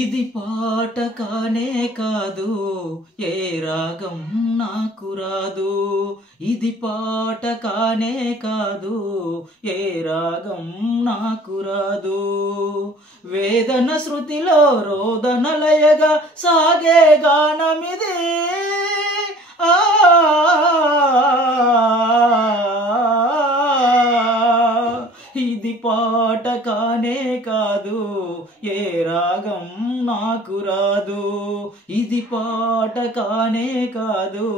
ఇది పాట కానే కాదు, ఏ రాగం నాకు రాదు. ఇది పాట కానే కాదు, ఏ రాగం నాకు రాదు. వేదన శృతిలో రోదన లయగా సాగే గానమిది. ఇది పాట కానే కాదు, ఏ రాగం నాకు రాదు. ఇది పాట కానే కాదు,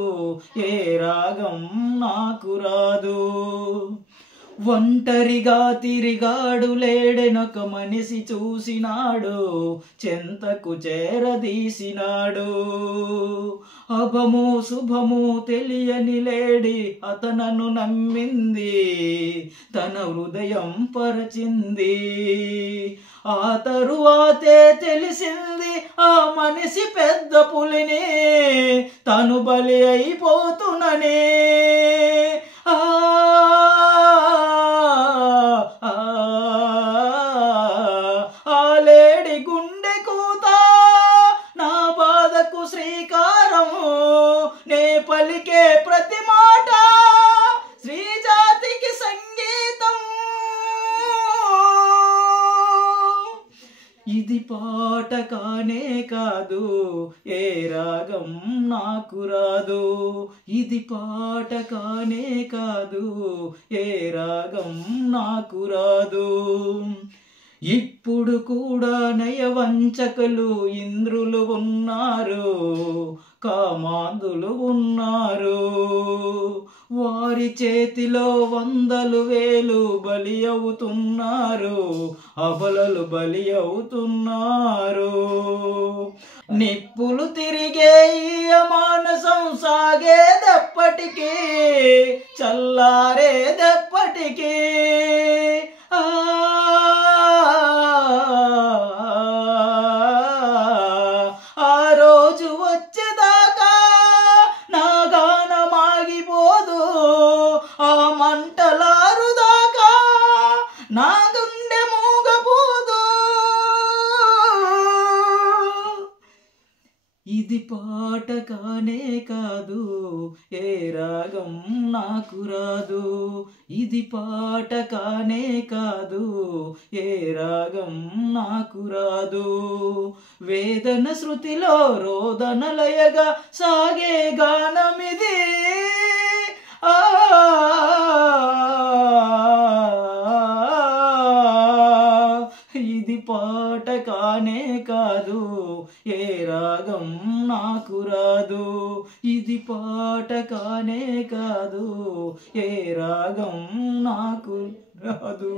ఏ రాగం నాకు రాదు. ఒంటరిగా తిరిగాడు లేడెనొక మనిషి చూసినాడు, చెంతకు చేరదీసినాడు. అభము శుభము తెలియని లేడి అతనను నమ్మింది, తన హృదయం పరచింది. ఆ తరువాతే తెలిసింది ఆ మనిషి పెద్ద పులిని, తను బలి అయిపోతుననే. ఆలేడి గుండె కూత నా బాధకు శ్రీకారం, నే పలికే ప్రతి మాట శ్రీజాతికి సంగీతం. ఇది పాట కానే కాదు, ఏ రాగం నాకు రాదు. ఇది పాట కానే కాదు, ఏ రాగం నాకు రాదు. ఇప్పుడు కూడా నయవంచకులు ఇంద్రులు ఉన్నారు, కామాంధులు ఉన్నారు. వారి చేతిలో వందలు వేలు బలి అవుతున్నారు, అబలలు బలి అవుతున్నారు. నిప్పులు తిరిగే ఈ అమానసం సాగేదెప్పటికీ, చల్లారేదెప్పటికీ. ఆ రోజు వచ్చేదాకా నా గానమాగిపోదు, ఆ మంటలారుదాకా నా గుండె మూగపోదు. ఇది పాట కానే కాదు, ఏ రాగం నాకు రాదు. ఇది పాట కానే కాదు, ఏ రాగం నాకు రాదు. వేదన శృతిలో రోదన లయగా సాగే గానమిది. ఇది పాట కానే కాదు, ఏ రాగం నాకు రాదు. ఇది పాట కానే కాదు, ఏ రాగం నాకు రాదు.